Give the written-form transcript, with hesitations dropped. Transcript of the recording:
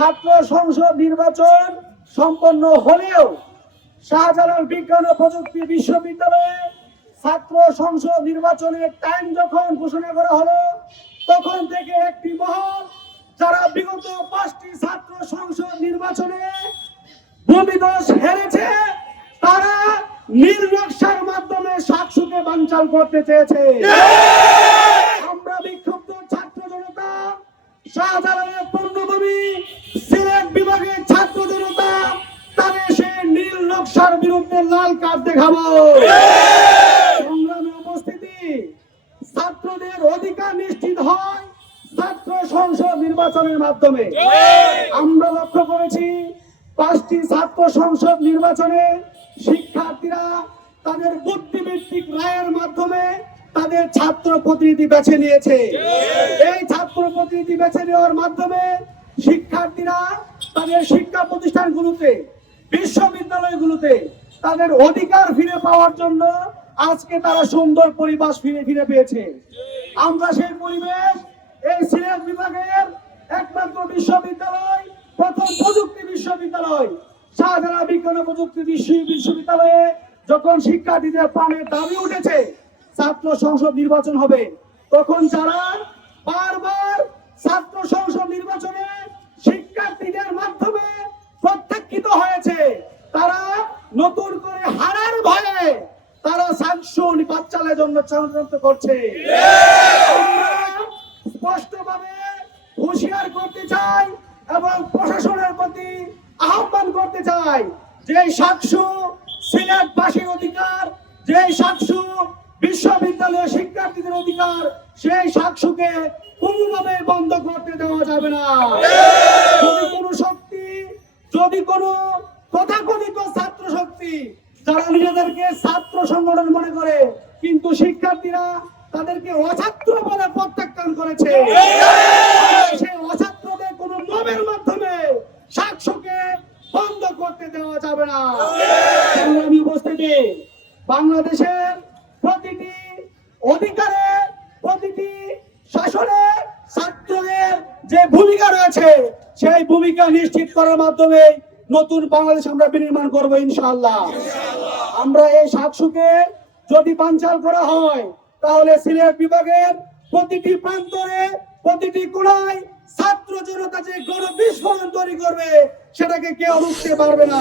ছাত্র সংসদ নির্বাচন সম্পন্ন হলেও শাহজালাল বিজ্ঞান ও প্রযুক্তি বিশ্ববিদ্যালয়ে ছাত্র সংসদ নির্বাচনের টাইম যখন ঘোষণা করা হলো, তখন থেকে একটি মহল যারা বিগত 5টি ছাত্র সংসদ নির্বাচনে ভূমিদোষ হেরেছে, তারা নীল নকশার মাধ্যমে সাকসুকে বানচাল করতে চেয়েছে। আমরা বিক্ষুব্ধ ছাত্র জনতা, শাহজালালের পূর্ণভূমি সিলেট বিভাগের ছাত্র জনতা, তাদের সেই নীল নকশার বিরুদ্ধে লাল কার্ড দেখাবো। সংগ্রামে উপস্থিতি, ছাত্রদের অধিকার নিশ্চিত হয় ছাত্র সংসদ নির্বাচনের মাধ্যমে। আমরা লক্ষ্য করেছি 5টি ছাত্র সংসদ নির্বাচনে শিক্ষার্থীরা তাদের বুদ্ধিভিত্তিক রায়ের মাধ্যমে তাদের ছাত্র প্রতিনিধি বেছে নিয়েছে। এই ছাত্র প্রতিনিধি বেছে নেওয়ার মাধ্যমে শিক্ষার্থীরা তাদের শিক্ষা প্রতিষ্ঠানগুলোতে, বিশ্ববিদ্যালয়গুলোতে তাদের অধিকার ফিরে পাওয়ার জন্য আজকে তারা সুন্দর পরিবেশ ফিরে পেয়েছে। আমরা সেই পরিবেশ এই সিলেট বিভাগের একমাত্র বিশ্ববিদ্যালয়, প্রথম প্রযুক্তি বিশ্ববিদ্যালয় শাহজালাল বিজ্ঞান ও প্রযুক্তি বিশ্ববিদ্যালয়ে যখন শিক্ষার্থীদের প্রাণের দাবি উঠেছে ছাত্র সংসদ নির্বাচন হবে, তখন যারা বারবার ছাত্র সংসদ নির্বাচনে শিক্ষার্থীদের মাধ্যমে প্রত্যাখ্যিত হয়েছে, তারা নতুন করে হারার ভয়ে তারা সাংশন বাচ্চাদের জন্য ষড়যন্ত্র করছে। আমরা স্পষ্টভাবে হুঁশিয়ার করতে চাই এবং প্রশাসনের প্রতি আহ্বান করতে চাই যে সাকসু সিলেটবাসীর অধিকার, যে সাকসু বিশ্ববিদ্যালয়ের শিক্ষার্থীদের অধিকার, সেই সাকসুকে কোনোভাবে বন্ধ করতে দেওয়া যাবে না। যদি কোনো শক্তি, যদি কোনো তথাকথিত ছাত্র শক্তি যারা নিজেদেরকে ছাত্র সংগঠন মনে করে কিন্তু শিক্ষার্থীরা তাদেরকে অছাত্র বলে প্রত্যাখ্যান করেছে, সেই অছাত্রদের কোনো মবের মাধ্যমে সাকসুকে বন্ধ করতে দেওয়া যাবে না। আমি উপস্থিতি, বাংলাদেশের প্রতিটি অধিকারে, প্রতিটি শাসনে ছাত্রদের যে ভূমিকা রয়েছে সেই ভূমিকা নিশ্চিত করার মাধ্যমে নতুন বাংলাদেশ আমরা বিনির্মাণ করবো ইনশাআল্লাহ। আমরা এই সাকসুকে যদি বানচাল করা হয় তাহলে সিলেট বিভাগের প্রতিটি প্রান্তরে, প্রতিটি কোণায় ছাত্র জনতা যে গণ বিস্ফোরণ তৈরি করবে সেটাকে কেউ রুখতে পারবে না।